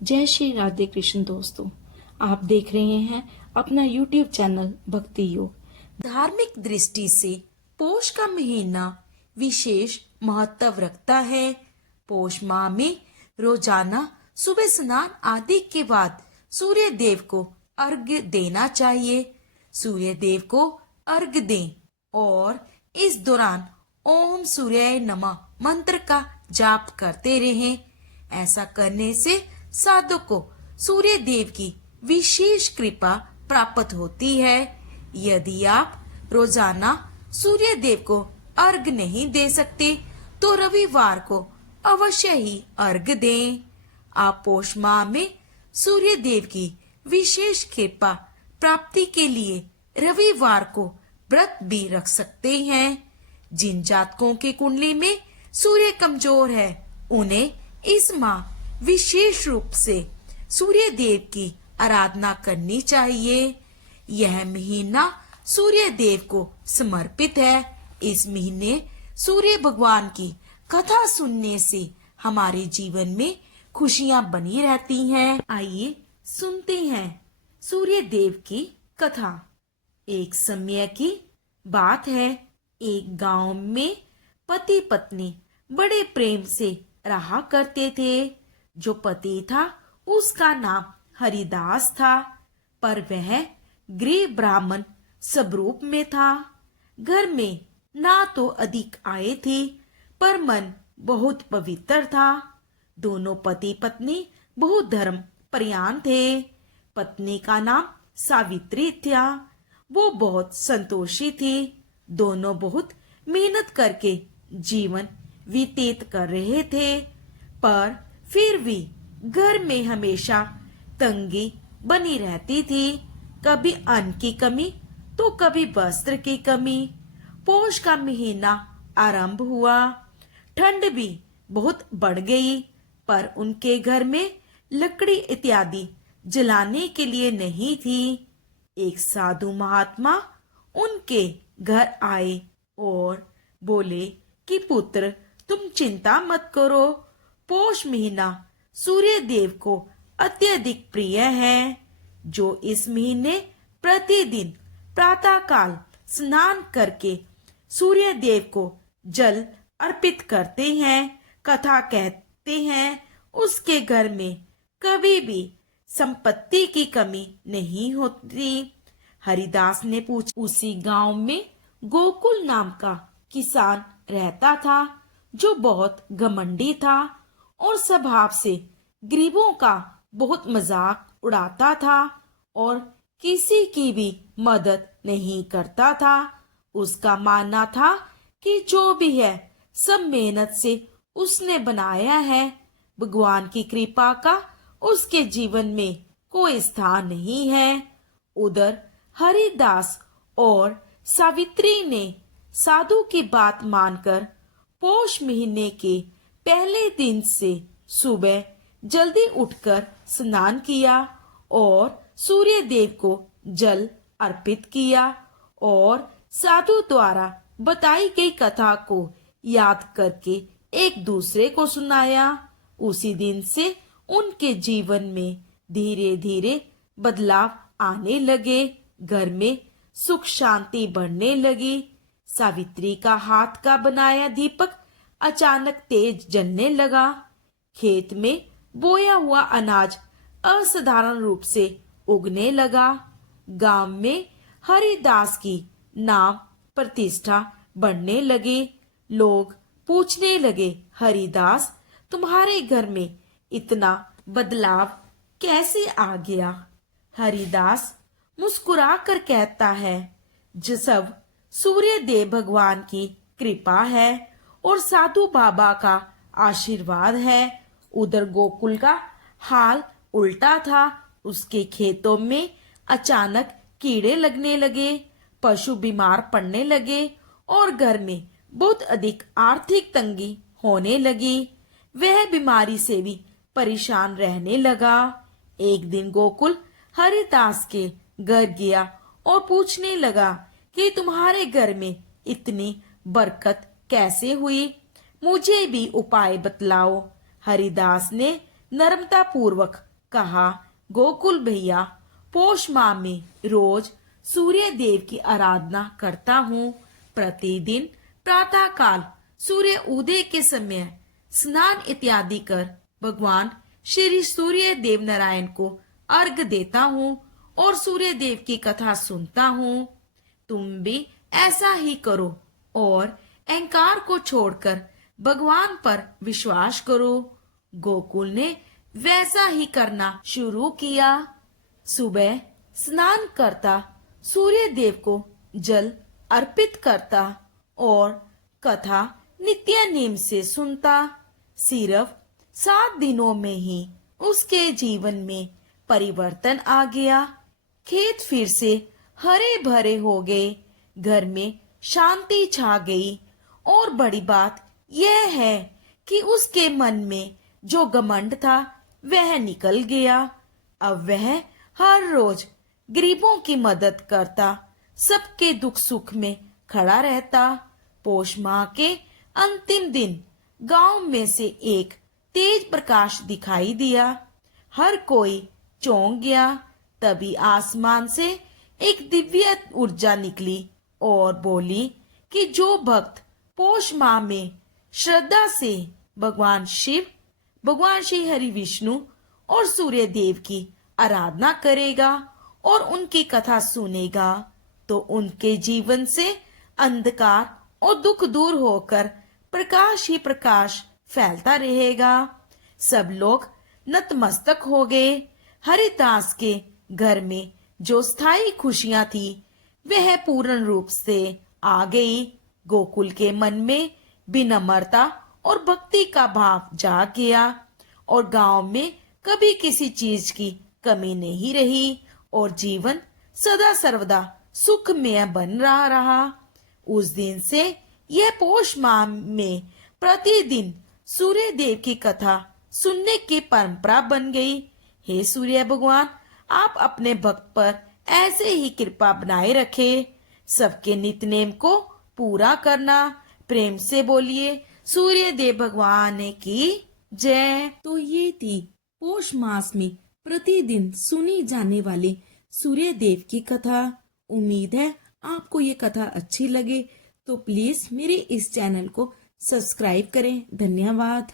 जय श्री राधे कृष्ण दोस्तों। आप देख रहे हैं अपना YouTube चैनल भक्ति योग। धार्मिक दृष्टि से पौष का महीना विशेष महत्व रखता है। पौष माह में रोजाना सुबह स्नान आदि के बाद सूर्य देव को अर्घ्य देना चाहिए। सूर्य देव को अर्घ्य दें और इस दौरान ओम सूर्याय नमः मंत्र का जाप करते रहें। ऐसा करने से साधक को सूर्य देव की विशेष कृपा प्राप्त होती है। यदि आप रोजाना सूर्य देव को अर्घ्य नहीं दे सकते तो रविवार को अवश्य ही अर्घ्य दें। आप पौष माह में सूर्य देव की विशेष कृपा प्राप्ति के लिए रविवार को व्रत भी रख सकते हैं। जिन जातकों की कुंडली में सूर्य कमजोर है उन्हें इस माह विशेष रूप से सूर्य देव की आराधना करनी चाहिए। यह महीना सूर्य देव को समर्पित है। इस महीने सूर्य भगवान की कथा सुनने से हमारे जीवन में खुशियां बनी रहती हैं। आइए सुनते हैं सूर्य देव की कथा। एक समय की बात है, एक गांव में पति पत्नी बड़े प्रेम से रहा करते थे। जो पति था उसका नाम हरिदास था, पर वह गरीब ब्राह्मण स्वरूप में था। घर में ना तो अधिक आय थी, पर मन बहुत पवित्र था। दोनों पति पत्नी बहुत धर्म परायण थे। पत्नी का नाम सावित्री था। वो बहुत संतोषी थी। दोनों बहुत मेहनत करके जीवन व्यतीत कर रहे थे, पर फिर भी घर में हमेशा तंगी बनी रहती थी। कभी अन्न की कमी तो कभी वस्त्र की कमी। पौष का महीना आरंभ हुआ। ठंड भी बहुत बढ़ गई, पर उनके घर में लकड़ी इत्यादि जलाने के लिए नहीं थी। एक साधु महात्मा उनके घर आए और बोले कि पुत्र, तुम चिंता मत करो। पौष महीना सूर्य देव को अत्यधिक प्रिय है। जो इस महीने प्रतिदिन प्रातः काल स्नान करके सूर्य देव को जल अर्पित करते हैं, कथा कहते हैं, उसके घर में कभी भी संपत्ति की कमी नहीं होती। हरिदास ने पूछा। उसी गांव में गोकुल नाम का किसान रहता था, जो बहुत घमंडी था और स्वभाव से गरीबों का बहुत मजाक उड़ाता था और किसी की भी मदद नहीं करता था। उसका मानना था कि जो भी है सब मेहनत से उसने बनाया है। भगवान की कृपा का उसके जीवन में कोई स्थान नहीं है। उधर हरिदास और सावित्री ने साधु की बात मानकर पौष महीने के पहले दिन से सुबह जल्दी उठकर स्नान किया और सूर्य देव को जल अर्पित किया और साधु द्वारा बताई गई कथा को याद करके एक दूसरे को सुनाया। उसी दिन से उनके जीवन में धीरे धीरे बदलाव आने लगे। घर में सुख शांति बढ़ने लगी। सावित्री का हाथ का बनाया दीपक अचानक तेज जलने लगा। खेत में बोया हुआ अनाज असाधारण रूप से उगने लगा। गांव में हरिदास की नाम प्रतिष्ठा बढ़ने लगी। लोग पूछने लगे, हरिदास, तुम्हारे घर में इतना बदलाव कैसे आ गया? हरिदास मुस्कुरा कर कहता है, जो सब सूर्य देव भगवान की कृपा है और साधु बाबा का आशीर्वाद है। उधर गोकुल का हाल उल्टा था। उसके खेतों में अचानक कीड़े लगने लगे, पशु बीमार पड़ने लगे और घर में बहुत अधिक आर्थिक तंगी होने लगी। वह बीमारी से भी परेशान रहने लगा। एक दिन गोकुल हरिदास के घर गया और पूछने लगा कि तुम्हारे घर में इतनी बरकत कैसे हुई? मुझे भी उपाय बतलाओ। हरिदास ने नम्रता पूर्वक कहा, गोकुल भैया, पोष माह में रोज सूर्य देव की आराधना करता हूँ। प्रतिदिन प्रातः काल सूर्य उदय के समय स्नान इत्यादि कर भगवान श्री सूर्य देव नारायण को अर्घ देता हूँ और सूर्य देव की कथा सुनता हूँ। तुम भी ऐसा ही करो और अहंकार को छोड़कर भगवान पर विश्वास करो। गोकुल ने वैसा ही करना शुरू किया। सुबह स्नान करता, सूर्य देव को जल अर्पित करता और कथा नित्य नेम से सुनता। सिर्फ 7 दिनों में ही उसके जीवन में परिवर्तन आ गया। खेत फिर से हरे भरे हो गए, घर में शांति छा गई और बड़ी बात यह है कि उसके मन में जो घमंड था वह निकल गया। अब वह हर रोज गरीबों की मदद करता, सबके दुख सुख में खड़ा रहता। पोष माह के अंतिम दिन गांव में से एक तेज प्रकाश दिखाई दिया। हर कोई चौंक गया। तभी आसमान से एक दिव्य ऊर्जा निकली और बोली कि जो भक्त पोष माह में श्रद्धा से भगवान शिव, भगवान श्री हरि विष्णु और सूर्य देव की आराधना करेगा और उनकी कथा सुनेगा तो उनके जीवन से अंधकार और दुख दूर होकर प्रकाश ही प्रकाश फैलता रहेगा। सब लोग नतमस्तक हो गए। हरिदास के घर में जो स्थायी खुशियां थी वह पूर्ण रूप से आ गई। गोकुल के मन में विनम्रता और भक्ति का भाव जाग गया और गांव में कभी किसी चीज की कमी नहीं रही और जीवन सदा सर्वदा सुखमय बन रहा। उस दिन से यह पोष माह में प्रतिदिन सूर्य देव की कथा सुनने की परंपरा बन गई। हे सूर्य भगवान, आप अपने भक्त पर ऐसे ही कृपा बनाए रखे। सबके नित्य को पूरा करना। प्रेम से बोलिए सूर्य देव भगवान की जय। तो ये थी पोष मास में प्रतिदिन सुनी जाने वाली सूर्य देव की कथा। उम्मीद है आपको ये कथा अच्छी लगे तो प्लीज मेरे इस चैनल को सब्सक्राइब करें। धन्यवाद।